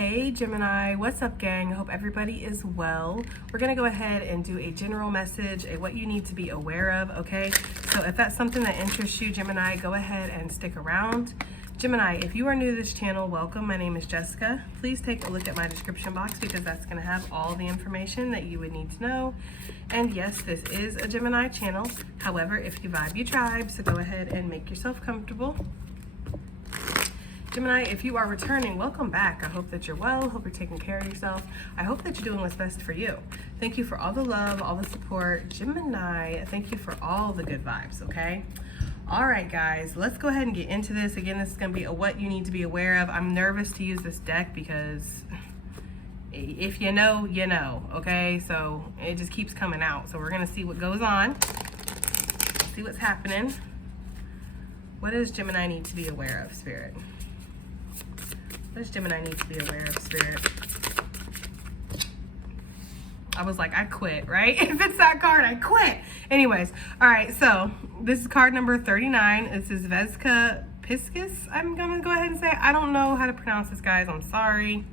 Hey Gemini, what's up gang? I hope everybody is well. We're gonna go ahead and do a general message, what you need to be aware of, okay? So if that's something that interests you, Gemini, go ahead and stick around. Gemini, if you are new to this channel, welcome. My name is Jessica. Please take a look at my description box because that's gonna have all the information that you would need to know. And yes, this is a Gemini channel. However, if you vibe, you tribe, so go ahead and make yourself comfortable. Gemini, if you are returning, welcome back. I hope that you're well. Hope you're taking care of yourself. I hope that you're doing what's best for you. Thank you for all the love, all the support. Gemini, thank you for all the good vibes, okay? All right, guys, let's go ahead and get into this. Again, this is going to be a what you need to be aware of. I'm nervous to use this deck because if you know, you know, okay? So it just keeps coming out. So we're going to see what goes on, see what's happening. What does Gemini need to be aware of, Spirit? What does Gemini need to be aware of, Spirit? I was like, I quit, right? If it's that card, I quit. Anyways, all right, so this is card number 39. This is Vesca Piscis. I'm going to go ahead and say, I don't know how to pronounce this, guys. I'm sorry.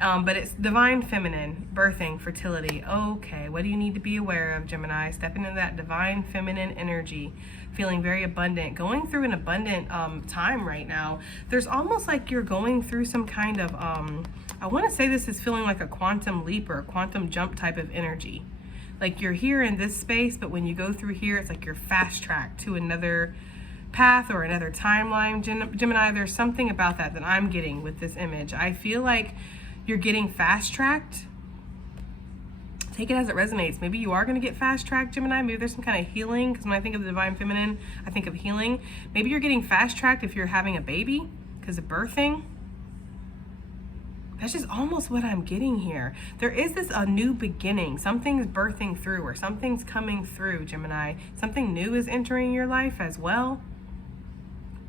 But it's divine feminine, birthing, fertility. Okay, what do you need to be aware of, Gemini? Stepping into that divine feminine energy, feeling very abundant, going through an abundant time right now. There's almost like you're going through some kind of, I want to say this is feeling like a quantum leap or a quantum jump type of energy. Like you're here in this space, but when you go through here, it's like you're fast tracked to another path or another timeline. Gemini, there's something about that I'm getting with this image. I feel like you're getting fast tracked. Take it as it resonates. Maybe you are going to get fast tracked, Gemini. Maybe there's some kind of healing, because when I think of the divine feminine, I think of healing. Maybe you're getting fast tracked if you're having a baby because of birthing. That's just almost what I'm getting here. There is this a new beginning. Something's birthing through or something's coming through, Gemini. Something new is entering your life as well.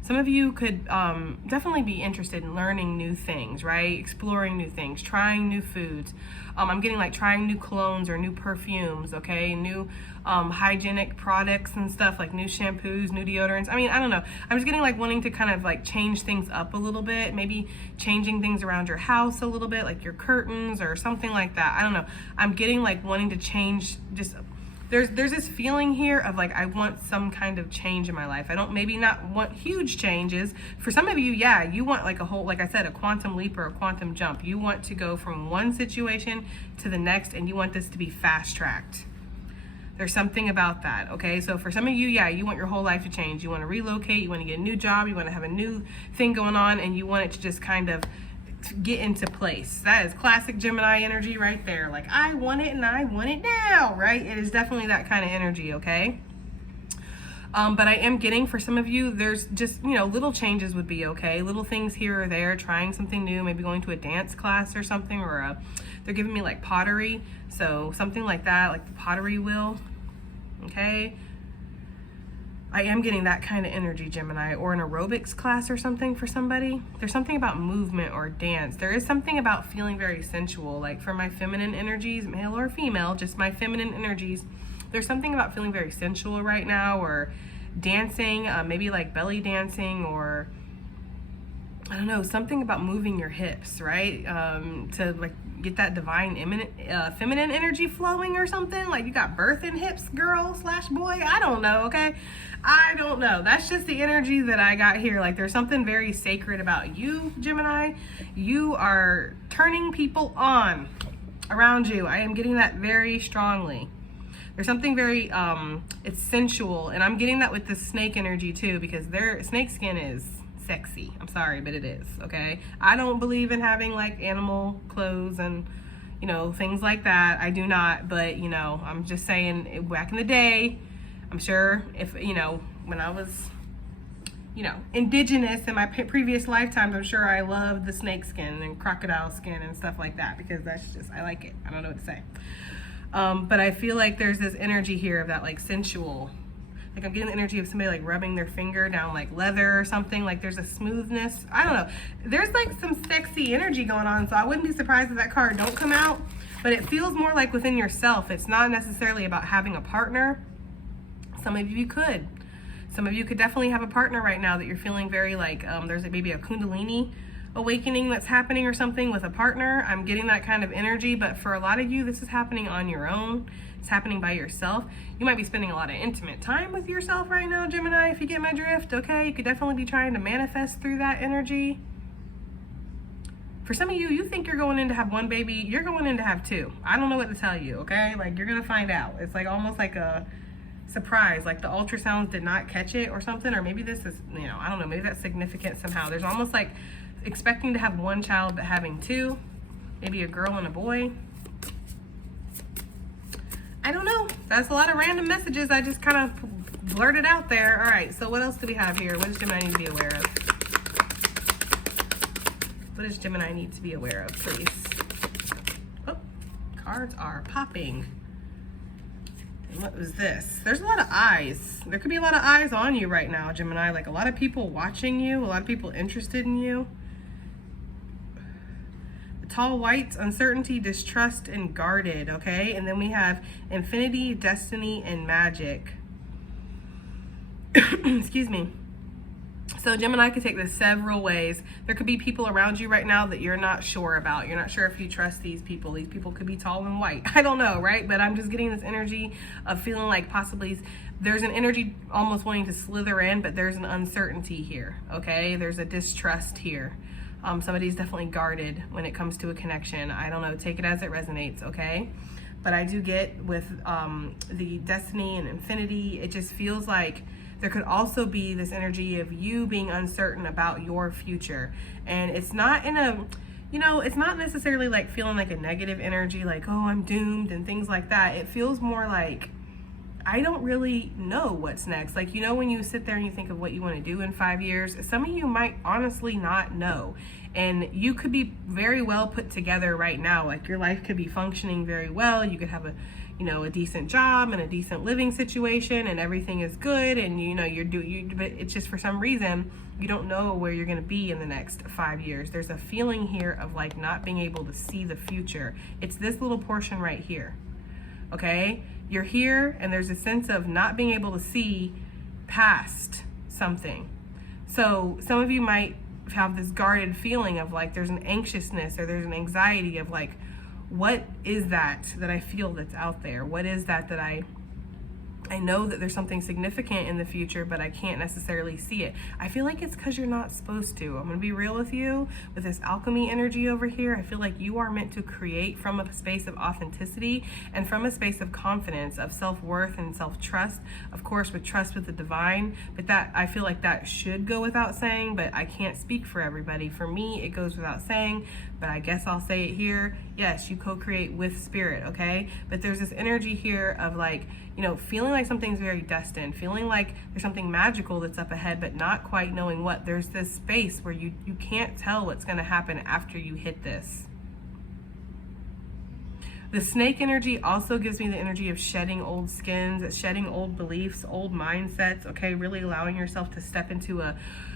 Some of you could definitely be interested in learning new things, right? Exploring new things, trying new foods. I'm getting like trying new colognes or new perfumes, okay? New hygienic products and stuff, like new shampoos, new deodorants. I mean, I don't know. I'm just getting like wanting to kind of like change things up a little bit. Maybe changing things around your house a little bit, like your curtains or something like that. I don't know. I'm getting like wanting to change just... There's this feeling here of like, I want some kind of change in my life. I don't maybe not want huge changes. For some of you, yeah, you want like a whole, like I said, a quantum leap or a quantum jump. You want to go from one situation to the next and you want this to be fast tracked. There's something about that, okay? So for some of you, yeah, you want your whole life to change. You want to relocate, you want to get a new job, you want to have a new thing going on, and you want it to just kind of get into place. That is classic Gemini energy right there. Like, I want it and I want it now, right? It is definitely that kind of energy, okay? But I am getting, for some of you, there's just, you know, little changes would be okay. Little things here or there, trying something new, maybe going to a dance class or something, or they're giving me like pottery. So something like that, like the pottery wheel, okay? I am getting that kind of energy, Gemini, or an aerobics class or something for somebody. There's something about movement or dance. There is something about feeling very sensual, like for my feminine energies, male or female, just my feminine energies. There's something about feeling very sensual right now, or dancing, maybe like belly dancing, or I don't know, something about moving your hips, right? To like get that divine feminine energy flowing or something. Like you got birthing hips, girl / boy. I don't know, okay? I don't know. That's just the energy that I got here. Like there's something very sacred about you, Gemini. You are turning people on around you. I am getting that very strongly. There's something very, it's sensual. And I'm getting that with the snake energy too, because their snake skin is sexy. I'm sorry, but it is, okay? I don't believe in having like animal clothes and, you know, things like that. I do not, but you know, I'm just saying back in the day, I'm sure if, you know, when I was, you know, indigenous in my previous lifetimes, I'm sure I loved the snake skin and crocodile skin and stuff like that, because that's just, I like it. I don't know what to say. But I feel like there's this energy here of that like sensual, like I'm getting the energy of somebody like rubbing their finger down like leather or something. Like there's a smoothness. I don't know. There's like some sexy energy going on. So I wouldn't be surprised if that card don't come out. But it feels more like within yourself. It's not necessarily about having a partner. Some of you could. Some of you could definitely have a partner right now that you're feeling very like, there's maybe a Kundalini awakening that's happening or something with a partner. I'm getting that kind of energy, but for a lot of you, this is happening on your own. It's happening by yourself. You might be spending a lot of intimate time with yourself right now, Gemini, if you get my drift, okay? You could definitely be trying to manifest through that energy. For some of you, you think you're going in to have one baby, you're going in to have two. I don't know what to tell you, okay? Like, you're gonna find out. It's like almost like a surprise, like the ultrasounds did not catch it or something, or maybe this is, you know, I don't know, maybe that's significant somehow. There's almost like expecting to have one child but having two, maybe a girl and a boy. I don't know. That's a lot of random messages I just kind of blurted out there. All right, so what else do we have here? What does Gemini need to be aware of? What does Gemini need to be aware of, please? Oh, cards are popping. And what was this? There's a lot of eyes. There could be a lot of eyes on you right now, Gemini. Like a lot of people watching you, a lot of people interested in you. Tall whites, uncertainty, distrust, and guarded, okay? And then we have infinity, destiny, and magic. Excuse me. So Gemini could take this several ways. There could be people around you right now that you're not sure about. You're not sure if you trust these people. These people could be tall and white. I don't know, right? But I'm just getting this energy of feeling like possibly there's an energy almost wanting to slither in, but there's an uncertainty here, okay? There's a distrust here. Somebody's definitely guarded when it comes to a connection. I don't know, take it as it resonates, okay? But I do get with the destiny and infinity, it just feels like there could also be this energy of you being uncertain about your future. And it's not in a, you know, it's not necessarily like feeling like a negative energy, like, oh, I'm doomed and things like that. It feels more like, I don't really know what's next. Like, you know, when you sit there and you think of what you want to do in 5 years, some of you might honestly not know. And you could be very well put together right now. Like, your life could be functioning very well. You could have a, you know, a decent job and a decent living situation, and everything is good. And, you know, but it's just for some reason, you don't know where you're going to be in the next 5 years. There's a feeling here of like not being able to see the future. It's this little portion right here. Okay? You're here and there's a sense of not being able to see past something. So some of you might have this guarded feeling of like there's an anxiousness or there's an anxiety of like, what is that I feel that's out there? What is that I know that there's something significant in the future, but I can't necessarily see it. I feel like it's because you're not supposed to. I'm going to be real with you. With this alchemy energy over here, I feel like you are meant to create from a space of authenticity and from a space of confidence, of self-worth and self-trust. Of course, with trust with the divine, but that I feel like that should go without saying, but I can't speak for everybody. For me, it goes without saying, but I guess I'll say it here. Yes, you co-create with spirit, okay? But there's this energy here of like, you know, feeling like something's very destined, feeling like there's something magical that's up ahead, but not quite knowing what. There's this space where you can't tell what's going to happen after you hit this. The snake energy also gives me the energy of shedding old skins, shedding old beliefs, old mindsets, okay? Really allowing yourself to step into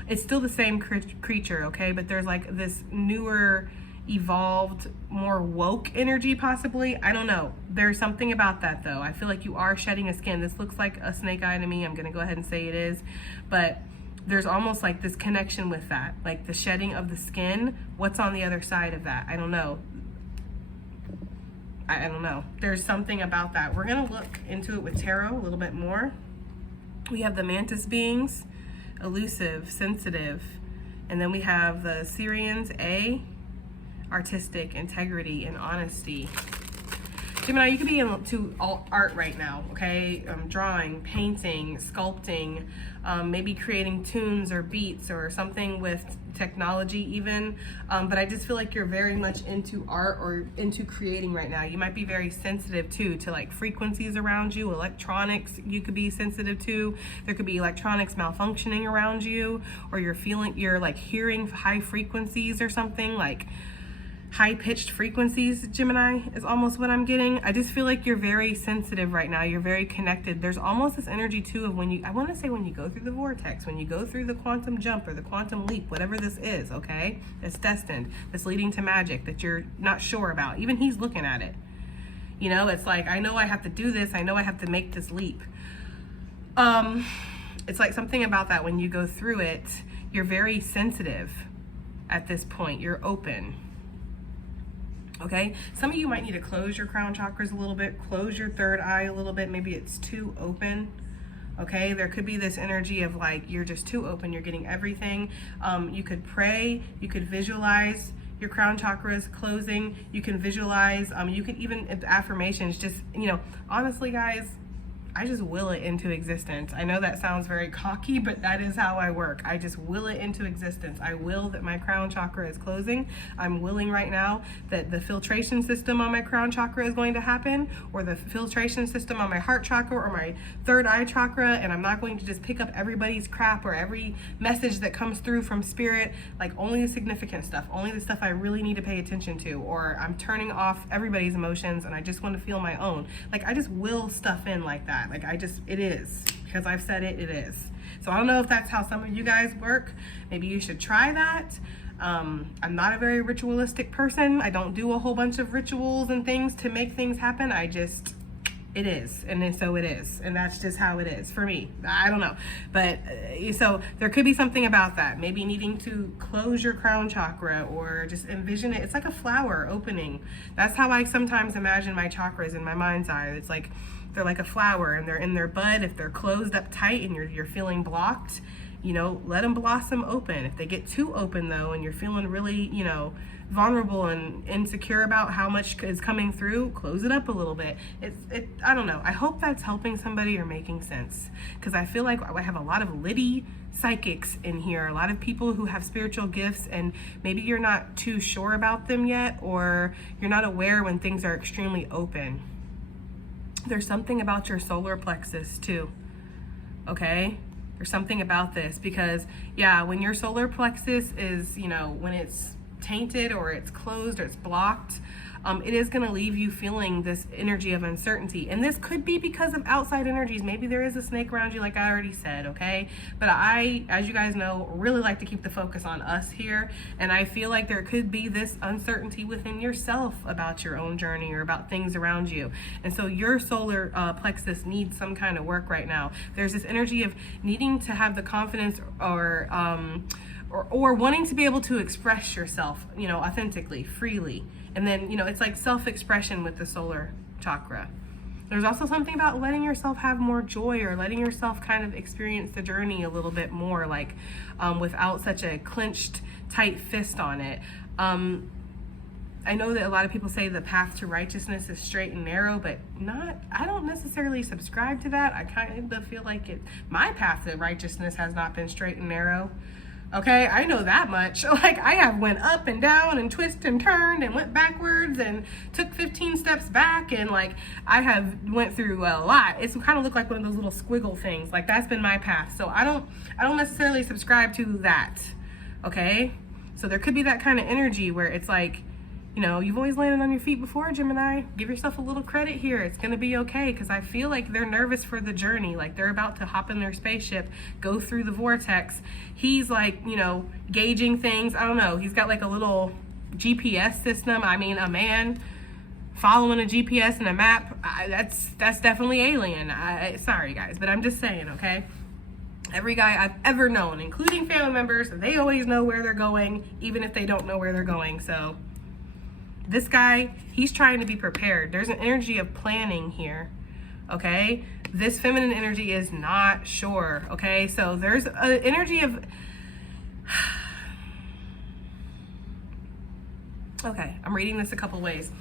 it's still the same creature, okay? But there's like this newer, evolved, more woke energy possibly. I don't know. There's something about that though. I feel like you are shedding a skin. This looks like a snake eye to me. I'm gonna go ahead and say it is, but there's almost like this connection with that, like the shedding of the skin. What's on the other side of that? I don't know. I don't know. There's something about that. We're gonna look into it with tarot a little bit more. We have the mantis beings, elusive, sensitive, and then we have the Syrians, artistic, integrity, and honesty. Gemini, you could be into art right now, okay? Drawing, painting, sculpting, maybe creating tunes or beats or something with technology even. But I just feel like you're very much into art or into creating right now. You might be very sensitive too to like frequencies around you, electronics you could be sensitive to. There could be electronics malfunctioning around you, or you're like hearing high frequencies or something, like high-pitched frequencies, Gemini, is almost what I'm getting. I just feel like you're very sensitive right now. You're very connected. There's almost this energy too of when you go through the vortex, when you go through the quantum jump or the quantum leap, whatever this is, okay? It's destined. That's leading to magic that you're not sure about. Even he's looking at it. You know, it's like, I know I have to do this. I know I have to make this leap. It's like something about that when you go through it, you're very sensitive. at this point. You're open. Okay, some of you might need to close your crown chakras a little bit, close your third eye a little bit. Maybe it's too open. Okay, there could be this energy of like you're just too open, you're getting everything. You could pray, you could visualize your crown chakras closing, you can visualize, you can even, affirmations, just, honestly guys, I just will it into existence. I know that sounds very cocky, but that is how I work. I just will it into existence. I will that my crown chakra is closing. I'm willing right now that the filtration system on my crown chakra is going to happen, or the filtration system on my heart chakra or my third eye chakra, and I'm not going to just pick up everybody's crap or every message that comes through from spirit, like only the significant stuff, only the stuff I really need to pay attention to, or I'm turning off everybody's emotions and I just want to feel my own. Like I just will stuff in like that. Like it is, because I've said it is. So I don't know if that's how some of you guys work. Maybe you should try that. I'm not a very ritualistic person. I don't do a whole bunch of rituals and things to make things happen. It is, and then so it is, and that's just how it is for me. I don't know, but so there could be something about that. Maybe needing to close your crown chakra, or just envision it. It's like a flower opening. That's how I sometimes imagine my chakras in my mind's eye. It's like they're like a flower and they're in their bud. If they're closed up tight and you're feeling blocked, let them blossom open. If they get too open though, and you're feeling really, vulnerable and insecure about how much is coming through, close it up a little bit. I don't know. I hope that's helping somebody or making sense, because I feel like I have a lot of Liddy psychics in here, a lot of people who have spiritual gifts, and maybe you're not too sure about them yet, or you're not aware when things are extremely open. There's something about your solar plexus too, okay? There's something about this, because when your solar plexus is, when it's tainted or it's closed or it's blocked, it is going to leave you feeling this energy of uncertainty. And this could be because of outside energies. Maybe there is a snake around you, like I already said, okay? But I, as you guys know, really like to keep the focus on us here. And I feel like there could be this uncertainty within yourself about your own journey or about things around you. And so your solar plexus needs some kind of work right now. There's this energy of needing to have the confidence or wanting to be able to express yourself, authentically, freely. And then, it's like self-expression with the solar chakra. There's also something about letting yourself have more joy, or letting yourself kind of experience the journey a little bit more, like without such a clenched, tight fist on it. I know that a lot of people say the path to righteousness is straight and narrow, but I don't necessarily subscribe to that. I kind of feel like my path to righteousness has not been straight and narrow. Okay, I know that much. Like I have went up and down and twisted and turned and went backwards and took 15 steps back, and like I have went through a lot. It's kind of looked like one of those little squiggle things. Like that's been my path. So I don't necessarily subscribe to that. Okay? So there could be that kind of energy where it's like, you've always landed on your feet before, Gemini. Give yourself a little credit here. It's going to be okay, because I feel like they're nervous for the journey. Like they're about to hop in their spaceship, go through the vortex. He's like, gauging things. I don't know. He's got like a little GPS system. I mean, a man following a GPS and a map. That's definitely alien. Sorry, guys, but I'm just saying, okay? Every guy I've ever known, including family members, they always know where they're going, even if they don't know where they're going. So this guy, he's trying to be prepared. There's an energy of planning here, okay? This feminine energy is not sure, okay? So there's an energy of... Okay, I'm reading this a couple ways.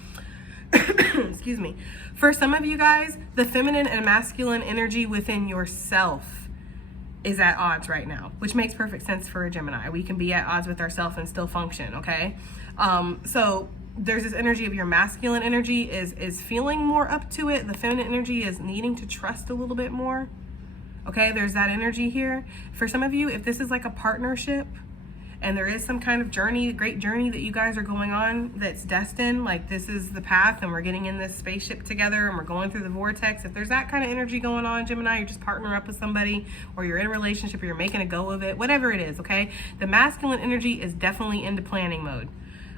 Excuse me. For some of you guys, the feminine and masculine energy within yourself is at odds right now, which makes perfect sense for a Gemini. We can be at odds with ourselves and still function, okay? So there's this energy of your masculine energy is feeling more up to it. The feminine energy is needing to trust a little bit more. Okay, there's that energy here. For some of you, if this is like a partnership and there is some kind of journey, great journey that you guys are going on that's destined, like this is the path and we're getting in this spaceship together and we're going through the vortex. If there's that kind of energy going on, Gemini, you're just partnering up with somebody, or you're in a relationship, or you're making a go of it, whatever it is, okay? The masculine energy is definitely into planning mode.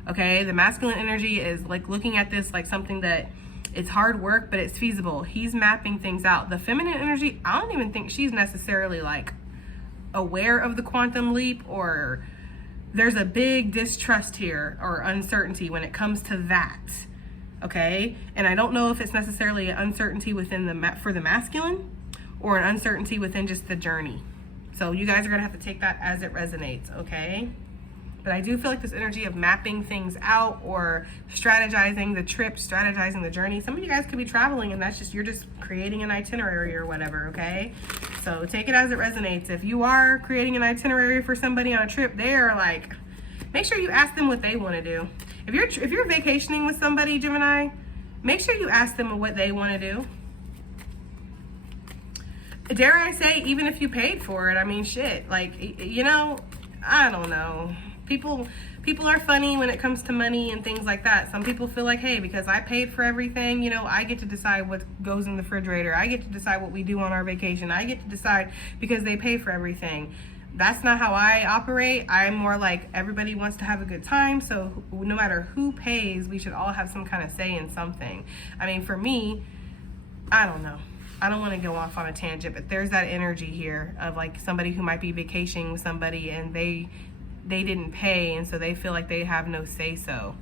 Okay, the masculine energy is like looking at this like something that it's hard work, but it's feasible. He's mapping things out. The feminine energy, I don't even think she's necessarily like aware of the quantum leap or there's a big distrust here or uncertainty when it comes to that. Okay, and I don't know if it's necessarily an uncertainty within for the masculine, or an uncertainty within just the journey. So you guys are gonna have to take that as it resonates, okay? But I do feel like this energy of mapping things out or strategizing the trip, strategizing the journey. Some of you guys could be traveling and that's just, you're just creating an itinerary or whatever, okay? So take it as it resonates. If you are creating an itinerary for somebody on a trip, they are like, make sure you ask them what they want to do. If you're vacationing with somebody, Gemini, make sure you ask them what they want to do. Dare I say, even if you paid for it, I mean, shit, like, you know, I don't know. People are funny when it comes to money and things like that. Some people feel like, hey, because I paid for everything, you know, I get to decide what goes in the refrigerator. I get to decide what we do on our vacation. I get to decide because they pay for everything. That's not how I operate. I'm more like, everybody wants to have a good time, so no matter who pays, we should all have some kind of say in something. I mean, for me, I don't know. I don't want to go off on a tangent, but there's that energy here of like somebody who might be vacationing with somebody and they didn't pay, and so they feel like they have no say so.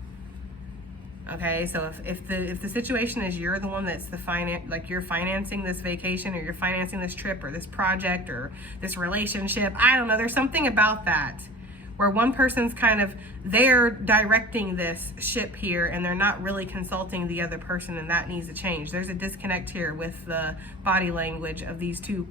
Okay, so if the situation is you're the one that's like you're financing this vacation or you're financing this trip or this project or this relationship, I don't know, there's something about that where one person's kind of, they're directing this ship here and they're not really consulting the other person, and that needs to change. There's a disconnect here with the body language of these two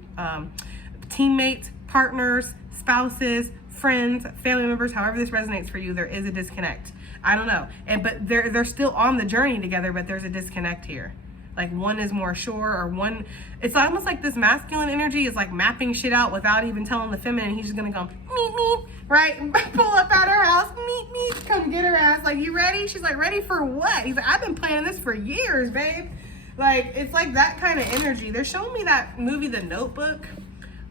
teammates, partners, spouses, friends, family members, however this resonates for you, there is a disconnect. I don't know. But they're still on the journey together, but there's a disconnect here. Like one is more sure, or one, it's almost like this masculine energy is like mapping shit out without even telling the feminine. He's just gonna go, meet, right? Pull up at her house, meet, come get her ass. Like, you ready? She's like, ready for what? He's like, I've been planning this for years, babe. Like, it's like that kind of energy. They're showing me that movie, The Notebook,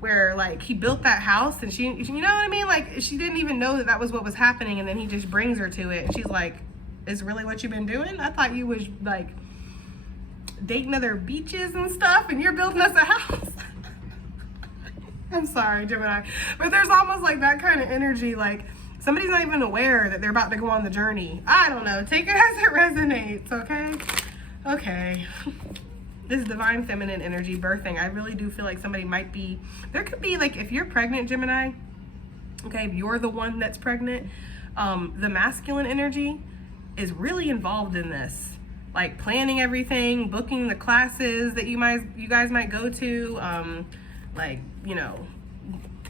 where like he built that house and she, you know what I mean? Like, she didn't even know that was what was happening, and then he just brings her to it and she's like, is really what you've been doing? I thought you was like dating other beaches and stuff and you're building us a house. I'm sorry, Gemini, but there's almost like that kind of energy, like somebody's not even aware that they're about to go on the journey. I don't know, take it as it resonates, okay. This is divine feminine energy, birthing. I really do feel like somebody might be, there could be like, if you're pregnant, Gemini, okay, if you're the one that's pregnant, the masculine energy is really involved in this, like planning everything, booking the classes that you guys might go to, like, you know,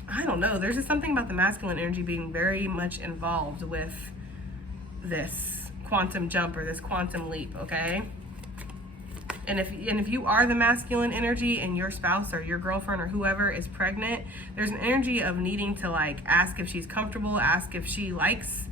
I don't know, there's just something about the masculine energy being very much involved with this quantum jump or this quantum leap, okay? And if you are the masculine energy and your spouse or your girlfriend or whoever is pregnant, there's an energy of needing to like ask if she's comfortable, ask if she likes,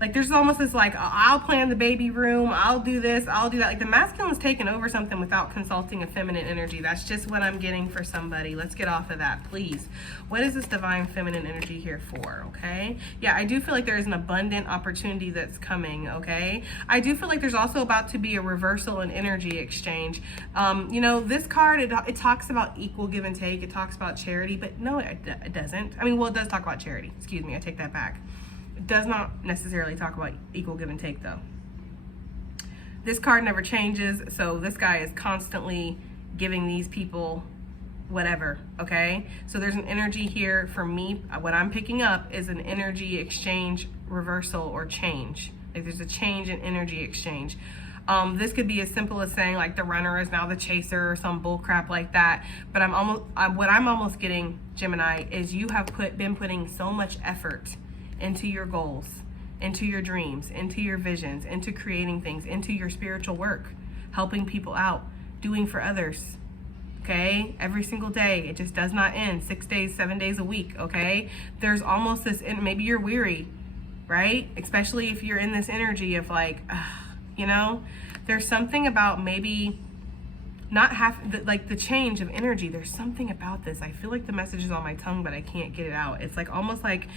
like there's almost this like, I'll plan the baby room, I'll do this, I'll do that. Like the masculine's taking over something without consulting a feminine energy. That's just what I'm getting for somebody. Let's get off of that, please. What is this divine feminine energy here for, okay? Yeah, I do feel like there is an abundant opportunity that's coming, okay? I do feel like there's also about to be a reversal in energy exchange. You know, this card, it talks about equal give and take. It talks about charity, but no, it doesn't. I mean, well, it does talk about charity. Excuse me, I take that back. It does not necessarily talk about equal give and take though. This card never changes, so this guy is constantly giving these people whatever, okay? So there's an energy here for me. What I'm picking up is an energy exchange, reversal, or change. Like there's a change in energy exchange. This could be as simple as saying like the runner is now the chaser or some bull crap like that. But what I'm almost getting, Gemini, is you have been putting so much effort into your goals, into your dreams, into your visions, into creating things, into your spiritual work, helping people out, doing for others, okay? Every single day. It just does not end. 6 days, 7 days a week, okay? There's almost this, and maybe you're weary, right? Especially if you're in this energy of like, you know, there's something about maybe not like the change of energy. There's something about this. I feel like the message is on my tongue, but I can't get it out. It's like almost like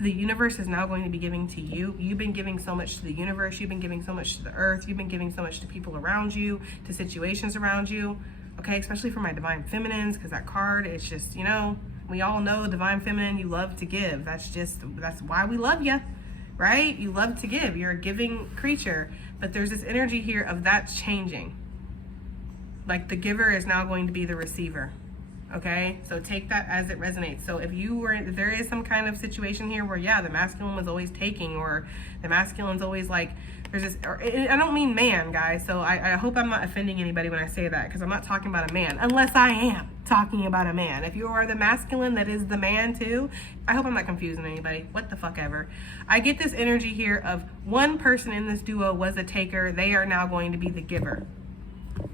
the universe is now going to be giving to you. You've been giving so much to the universe. You've been giving so much to the earth. You've been giving so much to people around you, to situations around you. Okay, especially for my divine feminines, because that card, it's just, you know, we all know divine feminine, you love to give. That's why we love you. right? You love to give. You're a giving creature. But there's this energy here of that's changing. Like the giver is now going to be the receiver. Okay, so take that as it resonates. So if there is some kind of situation here where, yeah, the masculine was always taking, or the masculine's always like, there's this, or, I don't mean man, guys. So I hope I'm not offending anybody when I say that, because I'm not talking about a man, unless I am talking about a man. If you are the masculine that is the man too, I hope I'm not confusing anybody. What the fuck ever. I get this energy here of one person in this duo was a taker. They are now going to be the giver.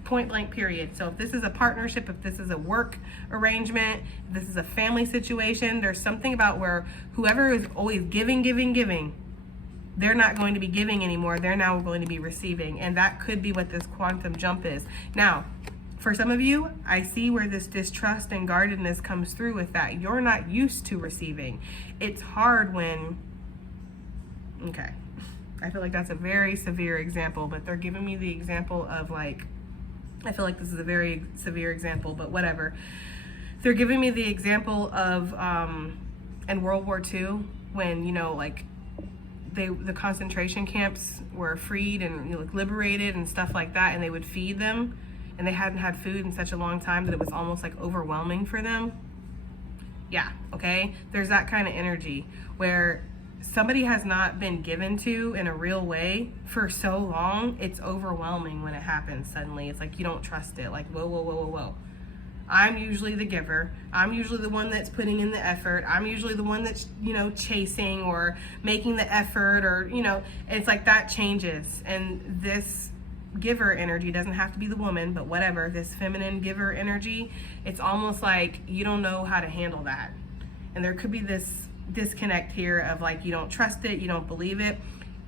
Point blank, period. So if this is a partnership, if this is a work arrangement, if this is a family situation, there's something about where whoever is always giving, they're not going to be giving anymore. They're now going to be receiving. And that could be what this quantum jump is. Now, for some of you, I see where this distrust and guardedness comes through with that. You're not used to receiving. It's hard when, okay, I feel like that's a very severe example, but they're giving me the example of like, I feel like this is a very severe example, but whatever. They're giving me the example of in World War II, when, you know, like the concentration camps were freed and, you know, like liberated and stuff like that, and they would feed them, and they hadn't had food in such a long time that it was almost like overwhelming for them. Yeah, okay? There's that kind of energy where somebody has not been given to in a real way for so long, it's overwhelming when it happens suddenly. It's like you don't trust it. Like, whoa. I'm usually the giver. I'm usually the one that's putting in the effort. I'm usually the one that's, you know, chasing or making the effort, or, you know, it's like that changes. And this giver energy doesn't have to be the woman, but whatever, this feminine giver energy, it's almost like you don't know how to handle that. And there could be this disconnect here of like, you don't trust it, you don't believe it.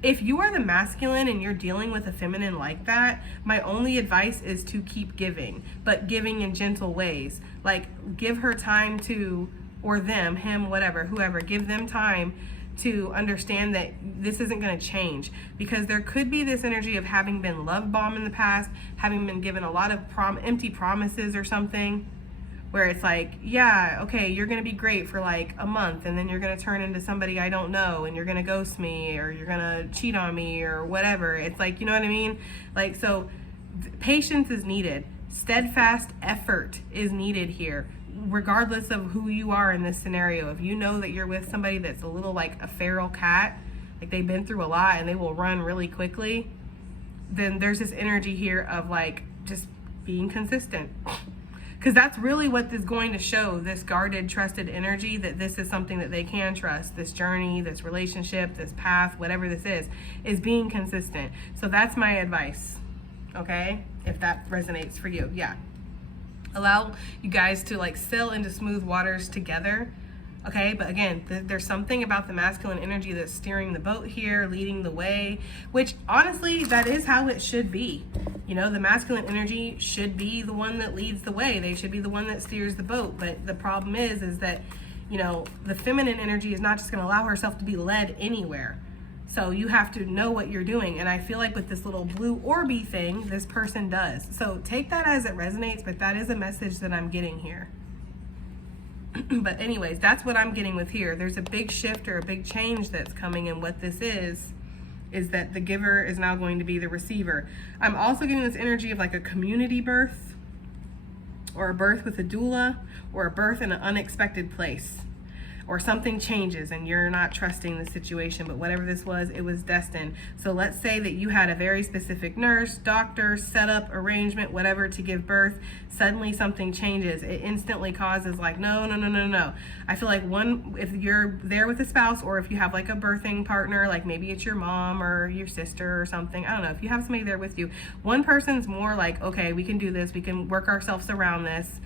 If you are the masculine and you're dealing with a feminine like that, my only advice is to keep giving, but giving in gentle ways. Like, give her time to, or them, him, whatever, whoever, give them time to understand that this isn't going to change, because there could be this energy of having been love bombed in the past, having been given a lot of empty promises or something, where it's like, yeah, okay, you're going to be great for like a month, and then you're going to turn into somebody I don't know, and you're going to ghost me, or you're going to cheat on me, or whatever. It's like, you know what I mean? Like, so patience is needed. Steadfast effort is needed here, regardless of who you are in this scenario. If you know that you're with somebody that's a little like a feral cat, like they've been through a lot and they will run really quickly, then there's this energy here of like just being consistent. Because that's really what is going to show this guarded, trusted energy, that this is something that they can trust. This journey, this relationship, this path, whatever this is being consistent. So that's my advice, okay? If that resonates for you, yeah. Allow you guys to like sail into smooth waters together, okay? But again, there's something about the masculine energy that's steering the boat here, leading the way, which honestly, that is how it should be. You know, the masculine energy should be the one that leads the way. They should be the one that steers the boat. But the problem is that, you know, the feminine energy is not just going to allow herself to be led anywhere. So you have to know what you're doing. And I feel like with this little blue orby thing, this person does. So take that as it resonates, but that is a message that I'm getting here. But anyways, that's what I'm getting with here. There's a big shift or a big change that's coming, and what this is that the giver is now going to be the receiver. I'm also getting this energy of like a community birth, or a birth with a doula, or a birth in an unexpected place, or something changes and you're not trusting the situation, but whatever this was, it was destined. So let's say that you had a very specific nurse, doctor, setup, arrangement, whatever, to give birth. Suddenly something changes. It instantly causes like, no. I feel like if you're there with a spouse, or if you have like a birthing partner, like maybe it's your mom or your sister or something, I don't know, if you have somebody there with you, one person's more like, okay, we can do this, we can work ourselves around this.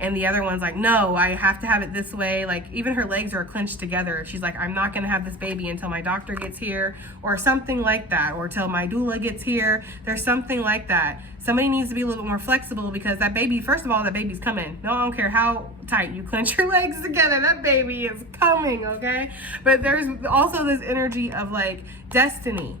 And the other one's like, no, I have to have it this way. Like, even her legs are clenched together. She's like, I'm not going to have this baby until my doctor gets here, or something like that, or till my doula gets here. There's something like that. Somebody needs to be a little bit more flexible, because that baby, first of all, that baby's coming. No, I don't care how tight you clench your legs together. That baby is coming, okay? But there's also this energy of like destiny.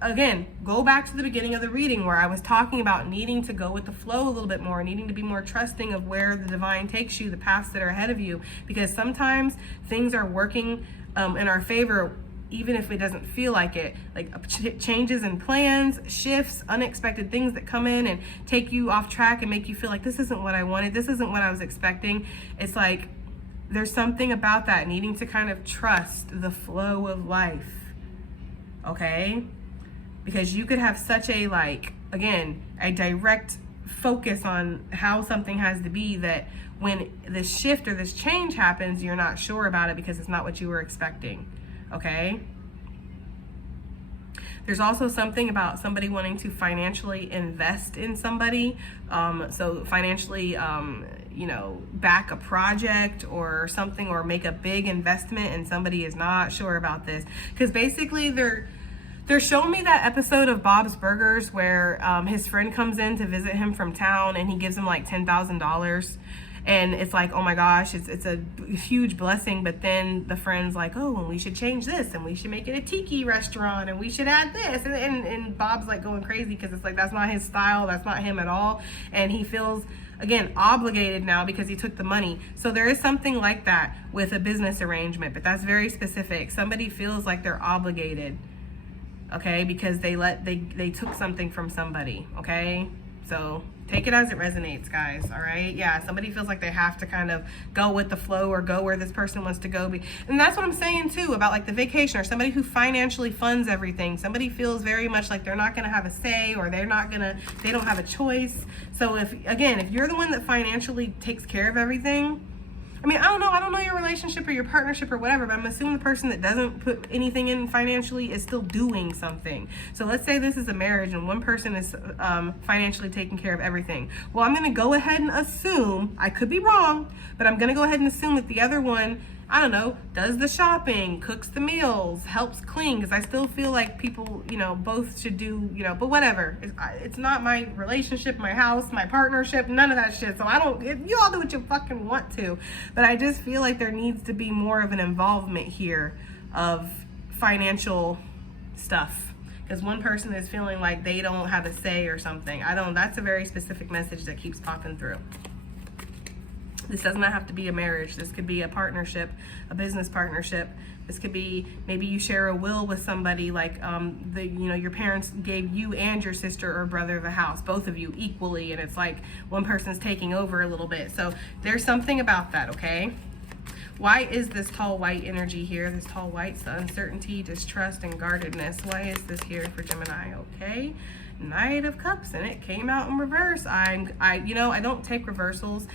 Again, go back to the beginning of the reading where I was talking about needing to go with the flow a little bit more, needing to be more trusting of where the divine takes you, the paths that are ahead of you, because sometimes things are working in our favor, even if it doesn't feel like it. Like changes in plans, shifts, unexpected things that come in and take you off track and make you feel like this isn't what I wanted, this isn't what I was expecting. It's like there's something about that, needing to kind of trust the flow of life, okay? Because you could have such a, like, again, a direct focus on how something has to be that when this shift or this change happens, you're not sure about it because it's not what you were expecting, okay? There's also something about somebody wanting to financially invest in somebody. So financially, you know, back a project or something, or make a big investment, and somebody is not sure about this. Because basically they're showing me that episode of Bob's Burgers where his friend comes in to visit him from town and he gives him like $10,000. And it's like, oh my gosh, it's a huge blessing. But then the friend's like, oh, and we should change this, and we should make it a tiki restaurant, and we should add this. And Bob's like going crazy because it's like, that's not his style. That's not him at all. And he feels, again, obligated now because he took the money. So there is something like that with a business arrangement, but that's very specific. Somebody feels like they're obligated, okay, because they took something from somebody, okay? So take it as it resonates, guys, all right? Yeah, somebody feels like they have to kind of go with the flow or go where this person wants to go. And that's what I'm saying, too, about like the vacation, or somebody who financially funds everything. Somebody feels very much like they're not going to have a say, or they don't have a choice. So if you're the one that financially takes care of everything, I mean, I don't know your relationship or your partnership or whatever, but I'm assuming the person that doesn't put anything in financially is still doing something. So let's say this is a marriage and one person is financially taking care of everything. Well, I'm going to go ahead and assume, I could be wrong, but I'm going to go ahead and assume that the other one, I don't know, does the shopping, cooks the meals, helps clean, because I still feel like people, you know, both should do, you know, but whatever. It's not my relationship, my house, my partnership, none of that shit. So you all do what you fucking want to. But I just feel like there needs to be more of an involvement here of financial stuff. Because one person is feeling like they don't have a say or something. That's a very specific message that keeps popping through. This does not have to be a marriage. This could be a partnership, a business partnership. This could be, maybe you share a will with somebody, like your parents gave you and your sister or brother the house, both of you equally, and it's like one person's taking over a little bit. So there's something about that, okay? Why is this tall white energy here? This tall white's the uncertainty, distrust, and guardedness. Why is this here for Gemini? Okay. Knight of Cups, and it came out in reverse. I don't take reversals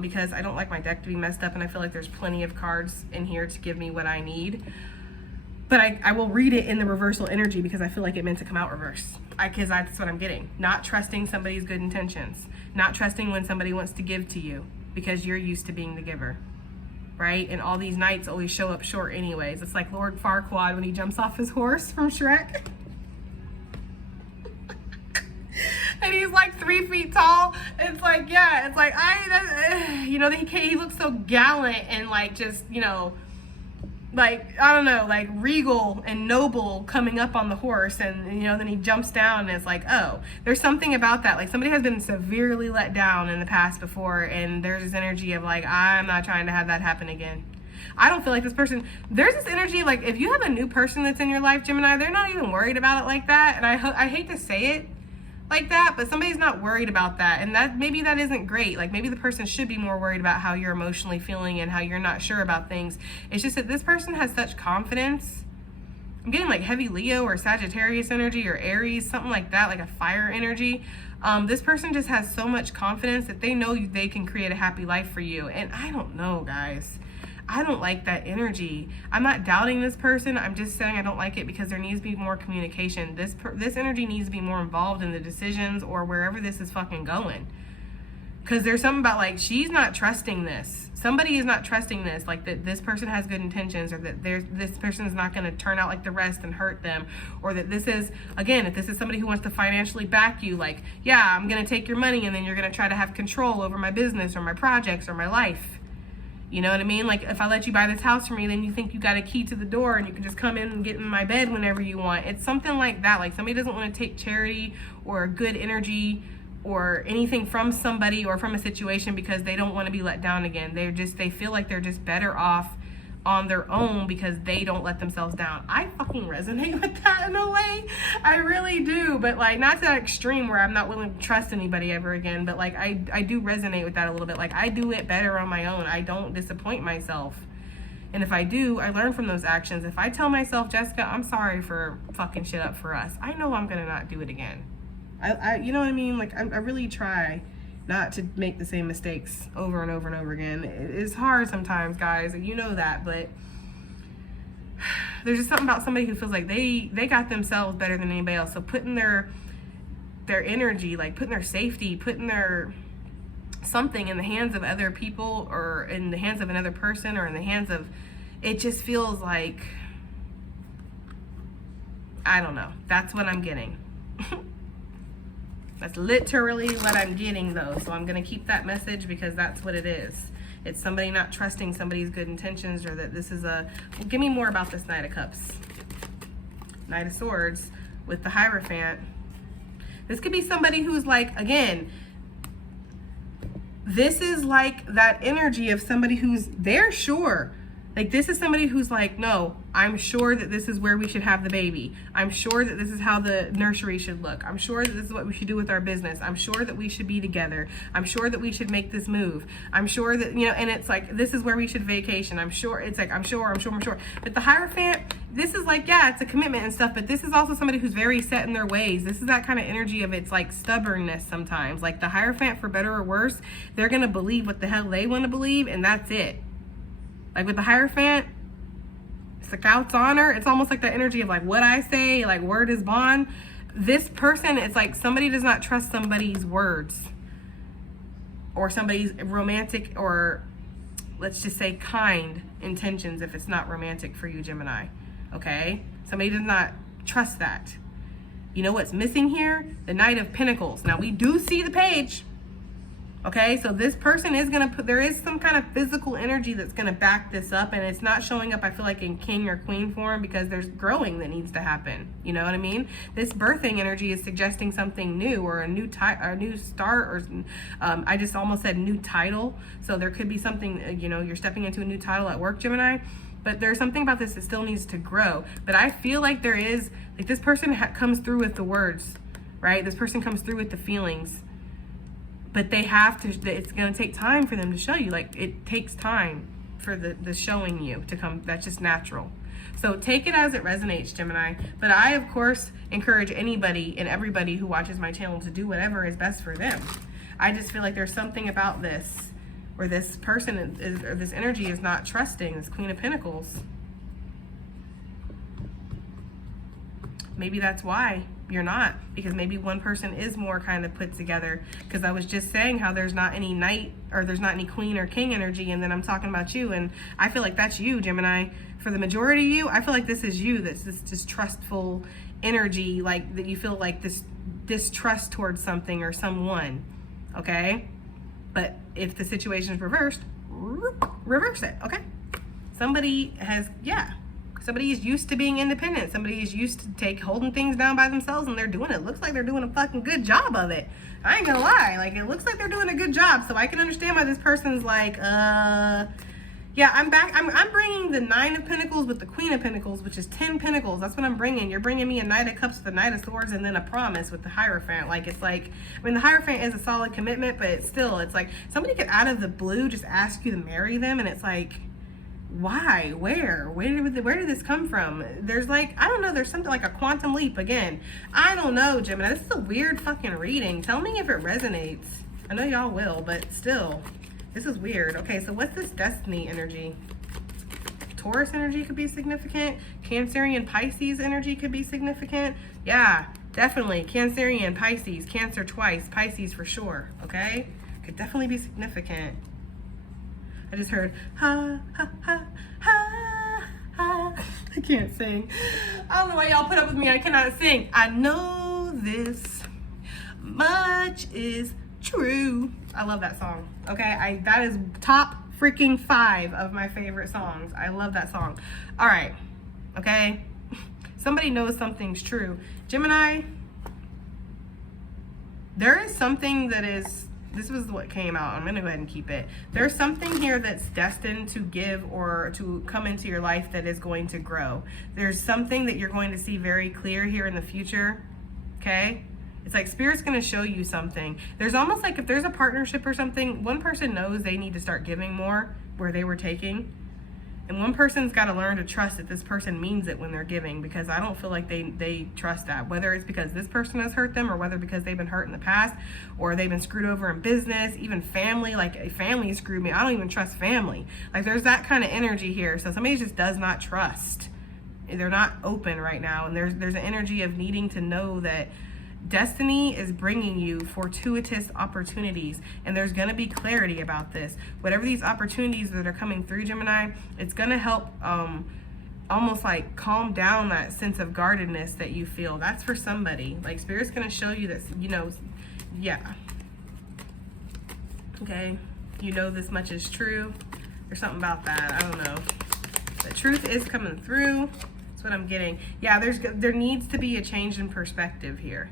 because I don't like my deck to be messed up, and I feel like there's plenty of cards in here to give me what I need. But I will read it in the reversal energy because I feel like it meant to come out reverse. Because that's what I'm getting. Not trusting somebody's good intentions. Not trusting when somebody wants to give to you because you're used to being the giver. Right? And all these knights always show up short anyways. It's like Lord Farquaad when he jumps off his horse from Shrek. And he's like 3 feet tall. It's like, yeah, it's like, he looks so gallant and like just, like, I don't know, like regal and noble coming up on the horse. And, then he jumps down and it's like, oh, there's something about that. Like somebody has been severely let down in the past before. And there's this energy of like, I'm not trying to have that happen again. I don't feel like this person, there's this energy of like, if you have a new person that's in your life, Gemini, they're not even worried about it like that. And I hate to say it like that, but somebody's not worried about that, and maybe that isn't great. Like maybe the person should be more worried about how you're emotionally feeling and how you're not sure about things. It's just that this person has such confidence. I'm getting like heavy Leo or Sagittarius energy or Aries, something like that, like a fire energy. This person just has so much confidence that they know they can create a happy life for you. And I don't know, guys, I don't like that energy. I'm not doubting this person. I'm just saying I don't like it because there needs to be more communication. This energy needs to be more involved in the decisions or wherever this is fucking going. Because there's something about like, she's not trusting this. Somebody is not trusting this. Like that this person has good intentions, or that this person is not going to turn out like the rest and hurt them. Or that this is, again, if this is somebody who wants to financially back you, like, yeah, I'm going to take your money and then you're going to try to have control over my business or my projects or my life. You know what I mean? Like if I let you buy this house for me, then you think you got a key to the door and you can just come in and get in my bed whenever you want. It's something like that. Like somebody doesn't want to take charity or good energy or anything from somebody or from a situation because they don't want to be let down again. They feel like they're just better off on their own because they don't let themselves down. I fucking resonate with that in a way. I really do. But like, not to that extreme where I'm not willing to trust anybody ever again. But like, I do resonate with that a little bit. Like, I do it better on my own. I don't disappoint myself. And if I do, I learn from those actions. If I tell myself, Jessica, I'm sorry for fucking shit up for us, I know I'm gonna not do it again. You know what I mean? Like, I really try not to make the same mistakes over and over and over again. It's hard sometimes, guys, you know that, but there's just something about somebody who feels like they got themselves better than anybody else. So putting their energy, like putting their safety, putting their something in the hands of other people, or in the hands of another person, or in the hands of, it just feels like, I don't know. That's what I'm getting. That's literally what I'm getting, though. So I'm going to keep that message because that's what it is. It's somebody not trusting somebody's good intentions, or that this is a... Well, give me more about this Knight of Cups. Knight of Swords with the Hierophant. This could be somebody who's like, again, this is like that energy of somebody who's, they're sure. Like, this is somebody who's like, no, I'm sure that this is where we should have the baby. I'm sure that this is how the nursery should look. I'm sure that this is what we should do with our business. I'm sure that we should be together. I'm sure that we should make this move. I'm sure that, you know, and it's like, this is where we should vacation. I'm sure. It's like, I'm sure. But the Hierophant, this is like, yeah, it's a commitment and stuff, but this is also somebody who's very set in their ways. This is that kind of energy of, it's like stubbornness sometimes. Like the Hierophant, for better or worse, they're going to believe what the hell they want to believe, and that's it. Like with the Hierophant, it's like God's honor. It's almost like the energy of like, what I say, like word is bond. This person, it's like somebody does not trust somebody's words, or somebody's romantic, or let's just say kind intentions if it's not romantic for you, Gemini. Okay? Somebody does not trust that. You know what's missing here? The Knight of Pentacles. Now we do see the page. Okay, so this person is going to put, there is some kind of physical energy that's going to back this up, and it's not showing up, I feel like, in king or queen form, because there's growing that needs to happen. You know what I mean? This birthing energy is suggesting something new, or a new start, or I just almost said new title. So there could be something, you know, you're stepping into a new title at work, Gemini. But there's something about this that still needs to grow. But I feel like there is, like this person comes through with the words, right? This person comes through with the feelings. But they have to, it's going to take time for them to show you. Like, it takes time for the showing you to come. That's just natural. So take it as it resonates, Gemini. But I, of course, encourage anybody and everybody who watches my channel to do whatever is best for them. I just feel like there's something about this where this person is, or this energy is not trusting, this Queen of Pentacles. Maybe that's why you're not, because maybe one person is more kind of put together, because I was just saying how there's not any knight, or there's not any queen or king energy, and then I'm talking about you, and I feel like that's you, Gemini. For the majority of you, I feel like this is you, that's this distrustful energy, like that you feel like this distrust towards something or someone, okay? But if the situation is reversed, reverse it, okay? Somebody has, yeah. Somebody is used to being independent. Somebody is used to holding things down by themselves, and they're doing it. Looks like they're doing a fucking good job of it. I ain't gonna lie. Like, it looks like they're doing a good job. So I can understand why this person's like, yeah, I'm back. I'm bringing the 9 of Pentacles with the Queen of Pentacles, which is 10 Pentacles. That's what I'm bringing. You're bringing me a Knight of Cups with the Knight of Swords, and then a promise with the Hierophant. Like, it's like, I mean, the Hierophant is a solid commitment, but it's still, it's like somebody could out of the blue just ask you to marry them, and it's like, why? Where did this come from? There's like, I don't know, there's something like a quantum leap again. I don't know, Gemini. This is a weird fucking reading. Tell me if it resonates. I know y'all will, but still, this is weird. Okay, so what's this Destiny energy? Taurus energy could be significant. Cancerian Pisces energy could be significant. Yeah, definitely. Cancerian, Pisces, Cancer twice, Pisces for sure, okay? Could definitely be significant. I just heard, ha, ha, ha, ha, ha. I can't sing. I don't know why y'all put up with me. I cannot sing. I know this much is true. I love that song. Okay, that is top freaking 5 of my favorite songs. I love that song. All right, okay. Somebody knows something's true. Gemini, there is something that is this was what came out. I'm gonna go ahead and keep it. There's something here that's destined to give or to come into your life that is going to grow. There's something that you're going to see very clear here in the future, okay? It's like Spirit's going to show you something. There's almost like if there's a partnership or something, one person knows they need to start giving more where they were taking. And one person's got to learn to trust that this person means it when they're giving, because I don't feel like they trust that. Whether it's because this person has hurt them, or whether because they've been hurt in the past, or they've been screwed over in business, even family. Like, a family screwed me. I don't even trust family. Like, there's that kind of energy here. So somebody just does not trust. They're not open right now. And there's an energy of needing to know that destiny is bringing you fortuitous opportunities, and there's going to be clarity about this. Whatever these opportunities that are coming through, Gemini, it's going to help almost like calm down that sense of guardedness that you feel. That's for somebody. Like, Spirit's going to show you this, you know, yeah. Okay, you know this much is true. There's something about that. I don't know. The truth is coming through. That's what I'm getting. Yeah, there needs to be a change in perspective here.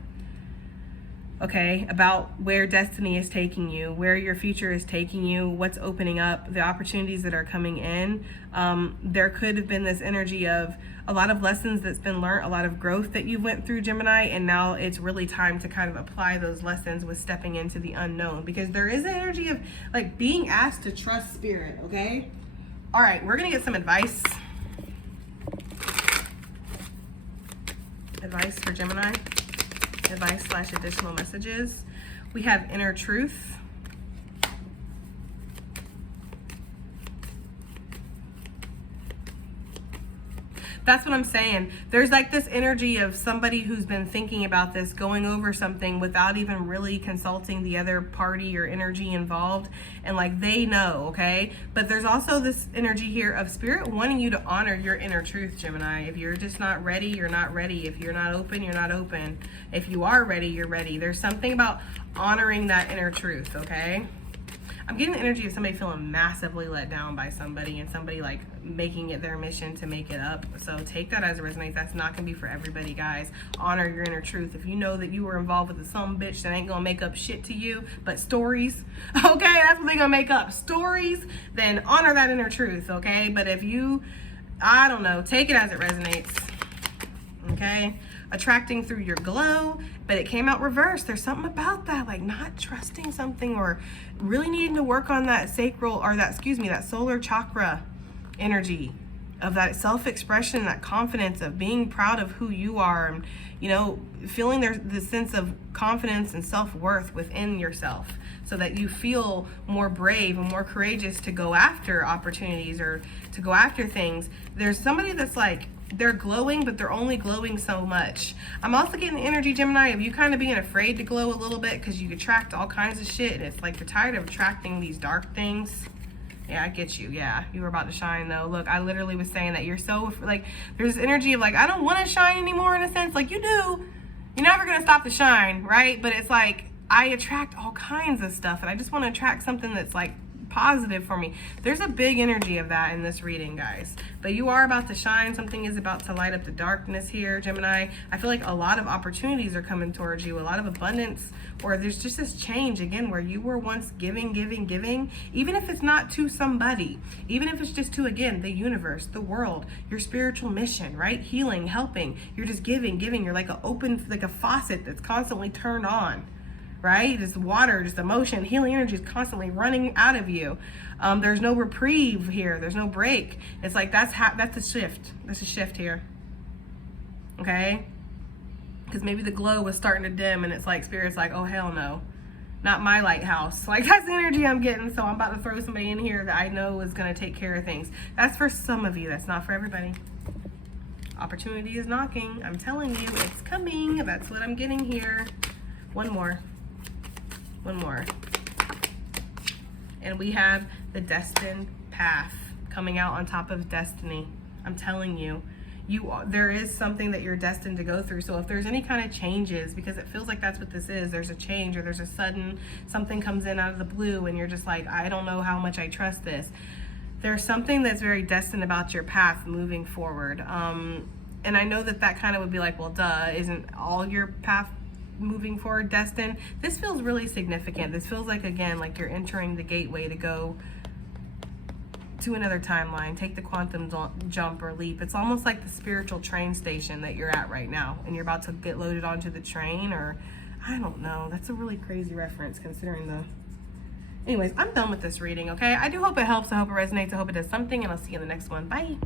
Okay, about where destiny is taking you, where your future is taking you, what's opening up, the opportunities that are coming in. There could have been this energy of a lot of lessons that's been learned, a lot of growth that you went through, Gemini, and now it's really time to kind of apply those lessons with stepping into the unknown, because there is an energy of like being asked to trust Spirit, okay? All right, we're gonna get some advice. Advice for Gemini. Advice / additional messages. We have inner truth. That's what I'm saying. There's like this energy of somebody who's been thinking about this, going over something without even really consulting the other party or energy involved. And like they know, okay? But there's also this energy here of Spirit wanting you to honor your inner truth, Gemini. If you're just not ready, you're not ready. If you're not open, you're not open. If you are ready, you're ready. There's something about honoring that inner truth, okay? I'm getting the energy of somebody feeling massively let down by somebody, and somebody like making it their mission to make it up. So take that as it resonates. That's not gonna be for everybody, guys. Honor your inner truth. If you know that you were involved with some bitch that ain't gonna make up shit to you, but stories, okay, that's what they gonna make up, stories, then honor that inner truth, okay? But if you, I don't know, take it as it resonates, okay? Attracting through your glow, but it came out reversed. There's something about that, like not trusting something, or really needing to work on that sacral, or that, excuse me, that solar chakra energy of that self-expression, that confidence of being proud of who you are, and you know, feeling there's the sense of confidence and self-worth within yourself, so that you feel more brave and more courageous to go after opportunities or to go after things. There's somebody that's like, they're glowing, but they're only glowing so much. I'm also getting the energy, Gemini, of you kind of being afraid to glow a little bit, because you attract all kinds of shit, and it's like you're tired of attracting these dark things. Yeah, I get you. Yeah, you were about to shine though. Look, I literally was saying that you're so like, there's this energy of like, I don't want to shine anymore, in a sense. Like, you do. You're never gonna stop the shine, right? But it's like I attract all kinds of stuff, and I just want to attract something that's like positive for me. There's a big energy of that in this reading, guys. But you are about to shine. Something is about to light up the darkness here, Gemini. I feel like a lot of opportunities are coming towards you, a lot of abundance, or there's just this change again where you were once giving, even if it's not to somebody, even if it's just to, again, the universe, the world, your spiritual mission, right? Healing, helping. You're just giving. You're like an open, like a faucet that's constantly turned on. Right? Just water, just emotion, healing energy is constantly running out of you. There's no reprieve here. There's no break. It's like that's a shift. That's a shift here. Okay? Because maybe the glow was starting to dim, and it's like Spirit's like, oh hell no, not my lighthouse. Like, that's the energy I'm getting. So I'm about to throw somebody in here that I know is going to take care of things. That's for some of you. That's not for everybody. Opportunity is knocking. I'm telling you, it's coming. That's what I'm getting here. One more. And we have the destined path coming out on top of destiny. I'm telling you, there is something that you're destined to go through. So if there's any kind of changes, because it feels like that's what this is, there's a change, or there's a sudden, something comes in out of the blue and you're just like, I don't know how much I trust this. There's something that's very destined about your path moving forward. And I know that kind of would be like, well, duh, isn't all your path moving forward, destined. This feels really significant. This feels like, again, like you're entering the gateway to go to another timeline, take the quantum jump or leap. It's almost like the spiritual train station that you're at right now, and you're about to get loaded onto the train, or I don't know. That's a really crazy reference considering the... Anyways, I'm done with this reading, okay? I do hope it helps. I hope it resonates. I hope it does something, and I'll see you in the next one. Bye.